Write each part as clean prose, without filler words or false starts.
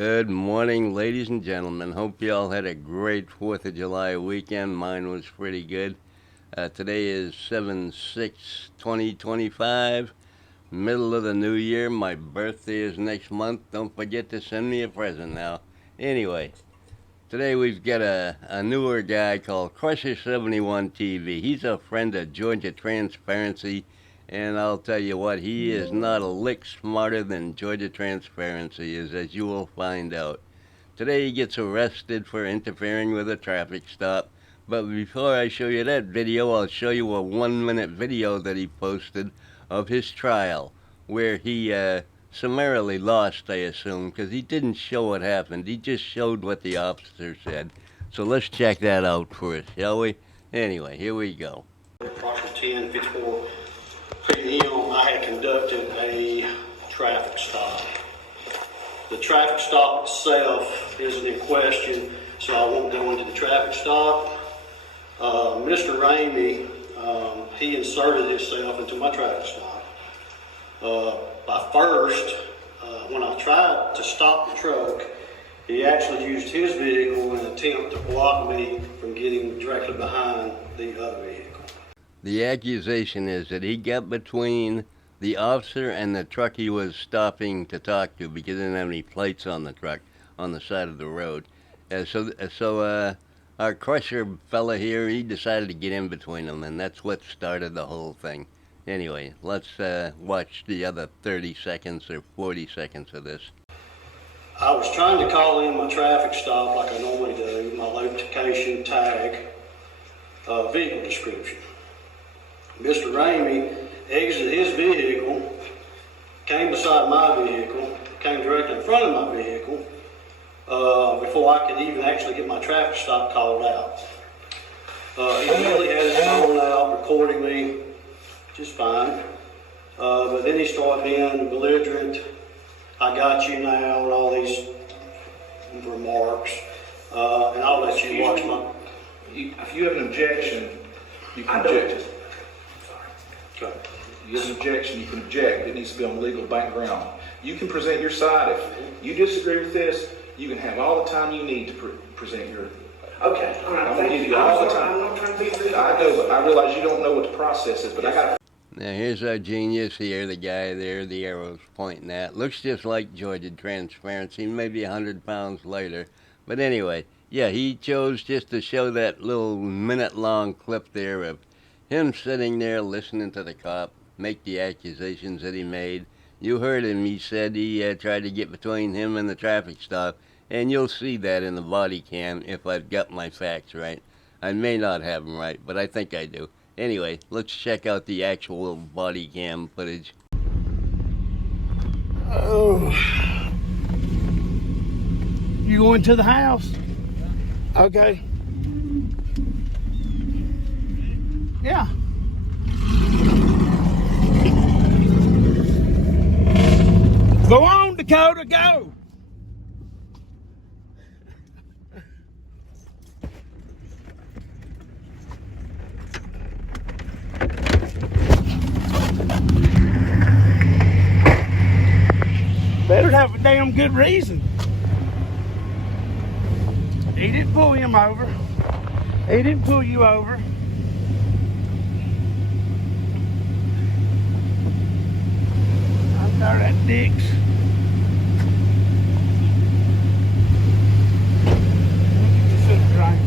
Good morning, ladies and gentlemen. Hope you all had a great 4th of July weekend. Mine was pretty good. Today is 7/6/2025, middle of the new year. My birthday is next month. Don't forget to send me a present now. Anyway, today we've got a newer guy called Crusher71 TV. He's a friend of Georgia Transparency, and I'll tell you what, he is not a lick smarter than Georgia Transparency is, as you will find out. Today he gets arrested for interfering with a traffic stop. But before I show you that video, I'll show you a 1-minute video that he posted of his trial, where he summarily lost, I assume, because he didn't show what happened. He just showed what the officer said. So let's check that out first, shall we? Anyway, here we go. Approximately 10:54 p.m. I had conducted a traffic stop. The traffic stop itself isn't in question, so I won't go into the traffic stop. Mr. Ramey, he inserted himself into my traffic stop. When I tried to stop the truck, he actually used his vehicle in an attempt to block me from getting directly behind the other vehicle. The accusation is that he got between the officer and the truck he was stopping to talk to because he didn't have any plates on the truck on the side of the road. So our crusher fella here, he decided to get in between them, and that's what started the whole thing. Anyway, let's watch the other 30 seconds or 40 seconds of this. I was trying to call in my traffic stop like I normally do, my location, tag, vehicle description. Mr. Ramey exited his vehicle, came beside my vehicle, came directly in front of my vehicle, before I could even actually get my traffic stop called out. He immediately had his phone out, recording me just fine. But then he started being belligerent. I got you now, and all these remarks. And I'll let you watch my... If you have an objection, you can object. Okay. You have an objection, you can object. It needs to be on legal background. You can present your side. If you disagree with this, you can have all the time you need to present your... Okay, all right, I'm going to give you I'm all the sorry, time. I'm not trying to be rude. I know, but I realize you don't know what the process is, but I got... Now here's our genius here, the guy there, the arrow's pointing at. Looks just like Georgia Transparency, maybe 100 pounds lighter. But anyway, yeah, he chose just to show that little minute-long clip there of him sitting there listening to the cop make the accusations that he made. You heard him. He said he tried to get between him and the traffic stop, and you'll see that in the body cam if I've got my facts right. I may not have them right, but I think I do. Anyway, let's check out the actual body cam footage. Oh. You going to the house? Okay. Yeah. Go on, Dakota, go. Better have a damn good reason. He didn't pull him over. He didn't pull you over. I'm tired of that dicks. Look at this little drink.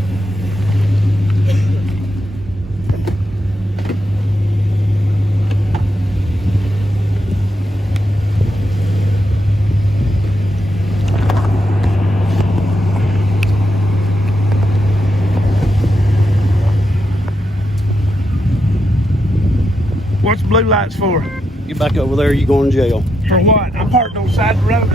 What's blue lights for? Get back over there, you going to jail. For what? I'm parked on the side of the road.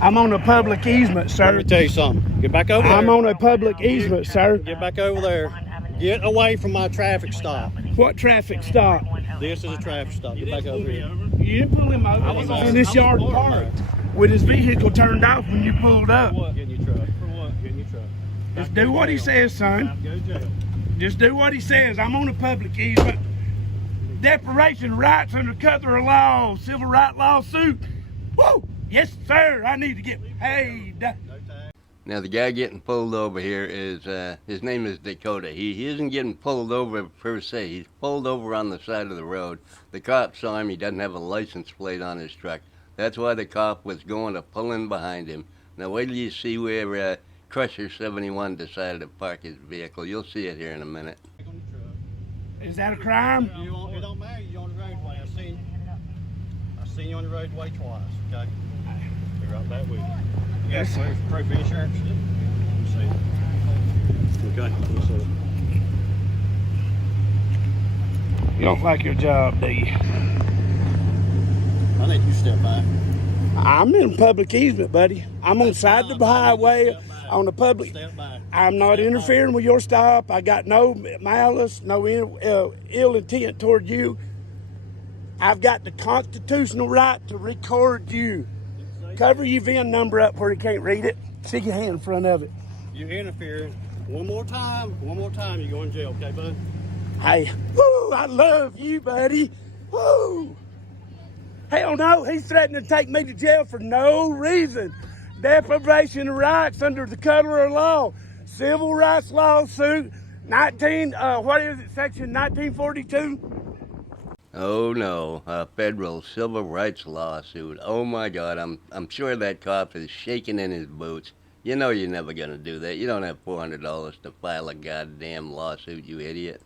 I'm on a public easement, sir. Let me tell you something. Get back over there. I'm on a public easement, sir. Get back over there. Get away from my traffic stop. What traffic stop? This is a traffic stop. Get back over here. You didn't pull him over. He was in this yard parked with his vehicle turned off when you pulled up. Get in your truck. For what? Get in your truck. Just do what he says, son. Go to jail. Just do what he says. I'm on a public easement. Deprivation of rights under Cutler law, civil right lawsuit. Woo! Yes, sir, I need to get paid. Now the guy getting pulled over here is his name is Dakota. He isn't getting pulled over per se. He's pulled over on the side of the road. The cop saw him. He doesn't have a license plate on his truck. That's why the cop was going to pull in behind him. Now wait till you see where Crusher 71 decided to park his vehicle. You'll see it here in a minute. Is that a crime? It don't matter, you're on the roadway. I seen you on the roadway twice, okay? Be right back with you. You got proof of insurance? Let me see. Okay, let me see. You don't like your job, do you? I think you step back. I'm in public easement, buddy. I'm on the side of the highway, on the public. Step back. I'm not interfering with your stop. I got no malice, no ill intent toward you. I've got the constitutional right to record you. Cover your VIN number up where he can't read it. Stick your hand in front of it. You interfere one more time, you go in jail, okay, bud? Hey, woo, I love you, buddy. Woo. Hell no, he's threatening to take me to jail for no reason. Deprivation of rights under the color of law. Civil rights lawsuit, section 1942? Oh no, a federal civil rights lawsuit. Oh my God, I'm sure that cop is shaking in his boots. You know you're never gonna do that. You don't have $400 to file a goddamn lawsuit, you idiot.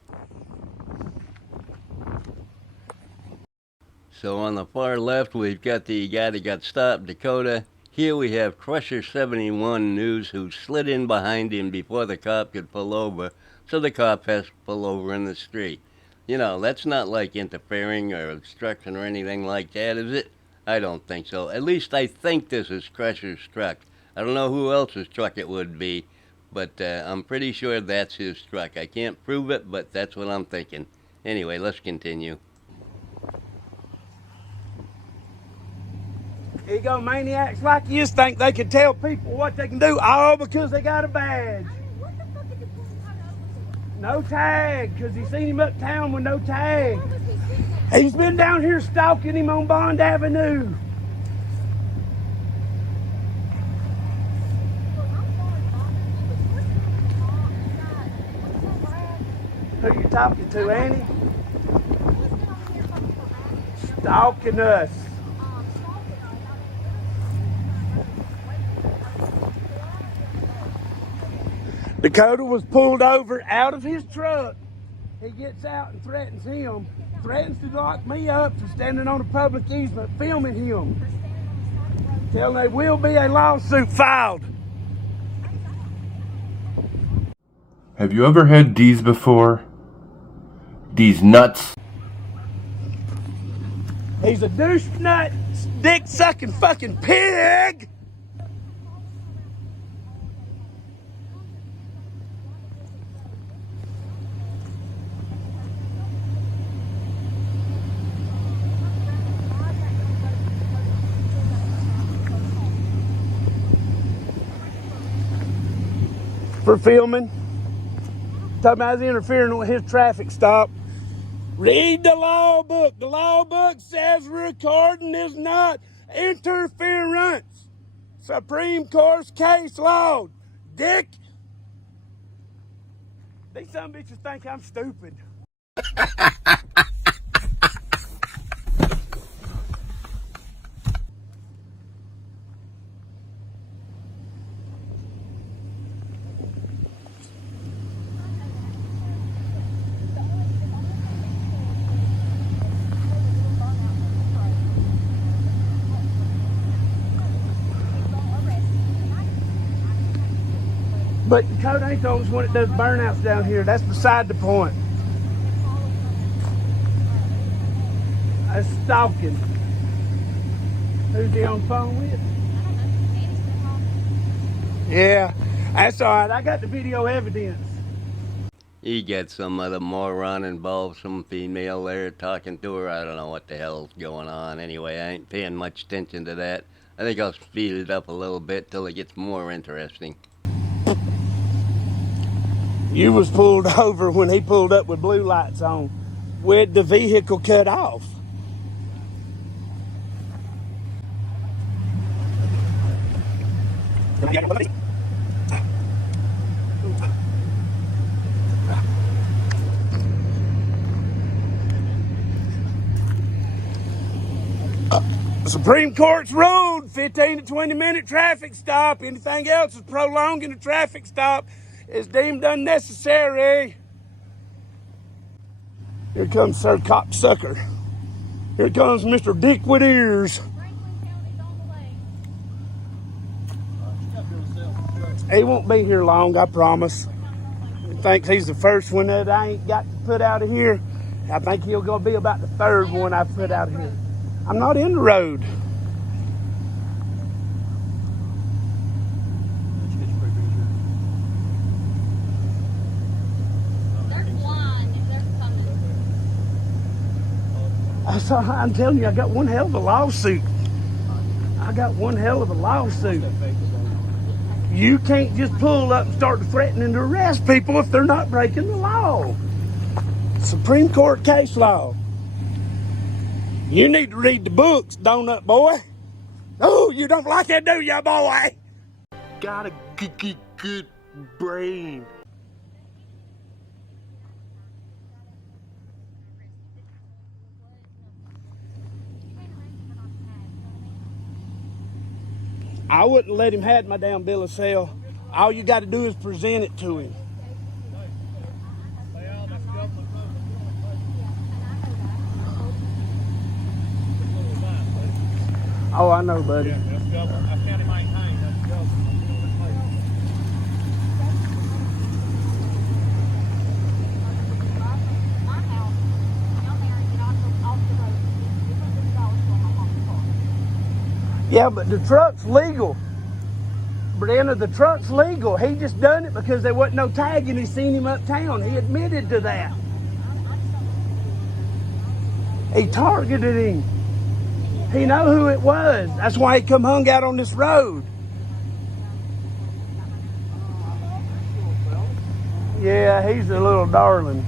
So on the far left, we've got the guy that got stopped, Dakota. Here we have Crusher 71 News, who slid in behind him before the cop could pull over, so the cop has to pull over in the street. You know, that's not like interfering or obstruction or anything like that, is it? I don't think so. At least I think this is Crusher's truck. I don't know who else's truck it would be, but I'm pretty sure that's his truck. I can't prove it, but that's what I'm thinking. Anyway, let's continue. Egomaniacs like you think they can tell people what they can do all because they got a badge. What the fuck did you pull him over? No tag, because he seen him uptown with no tag. Where was he sitting at? He's been down here stalking him on Bond Avenue. Look, I'm sorry, Bob, but you're trying to talk. What's up, Brad? Who you talking to, Annie? He's been on here fucking for hours. Stalking us. Dakota was pulled over out of his truck. He gets out and threatens him. Threatens to lock me up for standing on a public easement filming him. Telling there will be a lawsuit filed. Have you ever had these before? These nuts? He's a douche nut, dick sucking fucking pig. For filming. Talking about us interfering with his traffic stop. Read the law book. The law book says recording is not interference. Supreme Court's case law. Dick. These some bitches think I'm stupid. But the code ain't the only one that does burnouts down here. That's beside the point. That's stalking. Who's he on the phone with? Yeah, that's all right. I got the video evidence. You get some other moron involved, some female there talking to her. I don't know what the hell's going on. Anyway, I ain't paying much attention to that. I think I'll speed it up a little bit till it gets more interesting. You was pulled over when he pulled up with blue lights on, with the vehicle cut off. The Supreme Court's ruled 15 to 20 minute traffic stop. Anything else is prolonging a traffic stop is deemed unnecessary. Here comes Sir Cop Sucker. Here comes Mr. Dick with ears. He won't be here long, I promise. He thinks he's the first one that I ain't got to put out of here. I think he'll go be about the third one I put out of here. I'm not in the road. I'm telling you, I got one hell of a lawsuit. I got one hell of a lawsuit. You can't just pull up and start threatening to arrest people if they're not breaking the law. Supreme Court case law. You need to read the books, donut boy. Oh, you don't like it, do ya, boy? Got a good brain. I wouldn't let him have my damn bill of sale. All you got to do is present it to him. Oh, I know, buddy. Yeah, that's government. That's county maintained. That's government. Yeah, but the truck's legal. Brianna, the truck's legal. He just done it because there wasn't no tag and he seen him uptown. He admitted to that. He targeted him. He know who it was. That's why he come hung out on this road. Yeah, he's a little darling.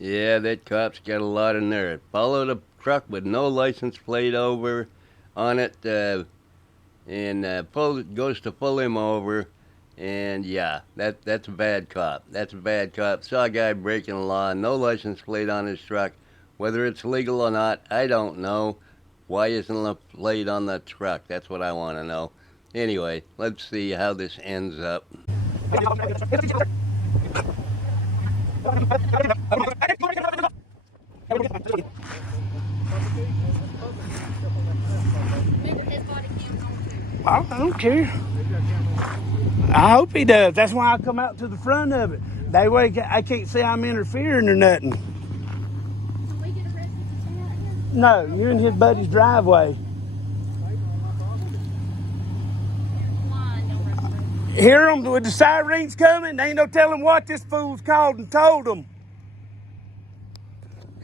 Yeah, that cop's got a lot of nerve. Followed a truck with no license plate over on it, and goes to pull him over. And yeah, that's a bad cop. That's a bad cop. Saw a guy breaking the law, no license plate on his truck. Whether it's legal or not, I don't know. Why isn't the plate on the truck? That's what I want to know. Anyway, let's see how this ends up. I don't care. I hope he does. That's why I come out to the front of it. That way I can't say I'm interfering or nothing. Can we get arrested to stay out here? No, you're in his buddy's driveway. Hear them with the sirens coming? They ain't no telling what this fool's called and told them.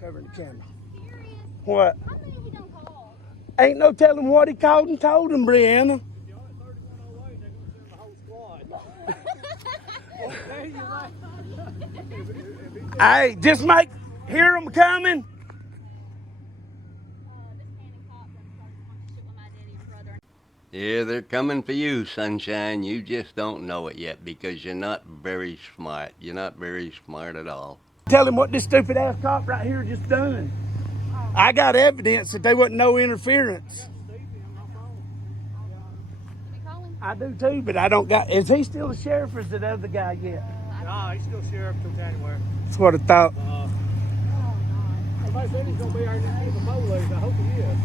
Covering the camera. Serious? What? How many he done called? Ain't no telling what he called and told them, Brianna. Hey, just hear them coming. Yeah, they're coming for you, sunshine. You just don't know it yet because you're not very smart. You're not very smart at all. Tell him what this stupid ass cop right here just done. I got evidence that there wasn't no interference. I do too, but I don't got. Is he still the sheriff or is the other guy yet? Nah, he's still sheriff till January. That's what I thought. Somebody said he's gonna be our next police. I hope he is.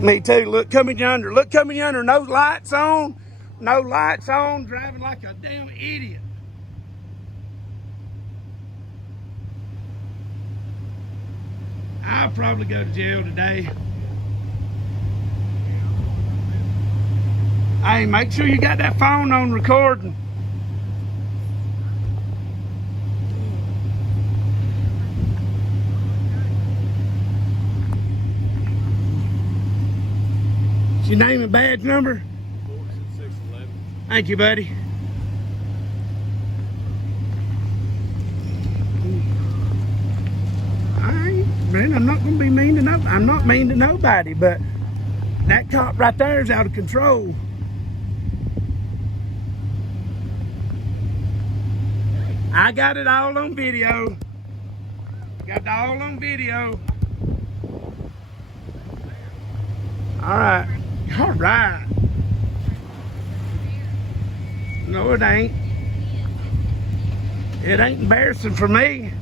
Me too. Look coming yonder. Look coming yonder. No lights on. No lights on. Driving like a damn idiot. I'll probably go to jail today. Hey, make sure you got that phone on recording. Is your name and badge number? 4611. Thank you, buddy. All right, man, I'm not not gonna be mean to nobody. I'm not mean to nobody, but that cop right there is out of control. I got it all on video. Got it all on video. All right. All right. No, it ain't. It ain't embarrassing for me.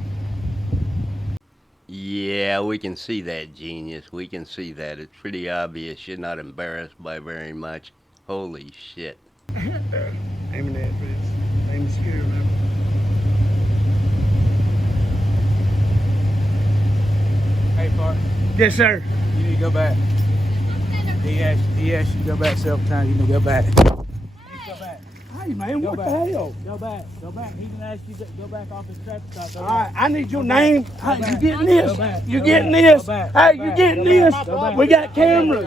Yeah, we can see that, genius. We can see that. It's pretty obvious you're not embarrassed by very much. Holy shit. Aiming at this. Aiming scared now. Hey, Bart, Yes, sir. you need to go back. He asked you to go back several times. You need to go back. You need to go back. Hey, man, Go what back. the hell? Go back. Go back. He didn't ask you to go back off his traffic stop. Go All back. right, I need your name. Hey, you back. getting this? Go back. You Go getting back. this? Go back. Hey, Go you back. getting Go this? back. Go back. We got cameras.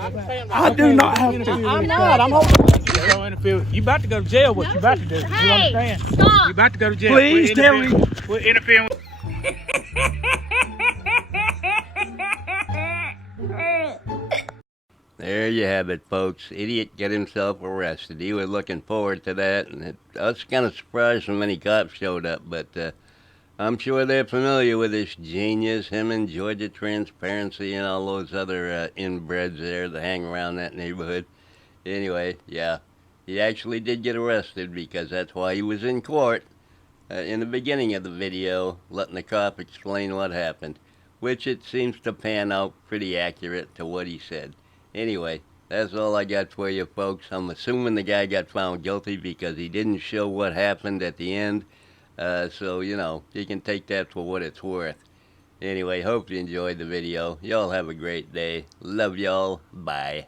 I do not have to. I'm not. I'm holding. You don't interfere with- You about to go to jail. What you about to do? You Hey, understand? stop. You about to go to jail. Please Quit tell interfering- me. Quit interfering with. There you have it, folks. Idiot get himself arrested. He was looking forward to that, and I was kind of surprised so many cops showed up, but I'm sure they're familiar with this genius, him and Georgia Transparency and all those other inbreds there that hang around that neighborhood. Anyway, yeah, he actually did get arrested because that's why he was in court in the beginning of the video, letting the cop explain what happened, which it seems to pan out pretty accurate to what he said. Anyway, that's all I got for you, folks. I'm assuming the guy got found guilty because he didn't show what happened at the end. So, you know, you can take that for what it's worth. Anyway, hope you enjoyed the video. Y'all have a great day. Love y'all. Bye.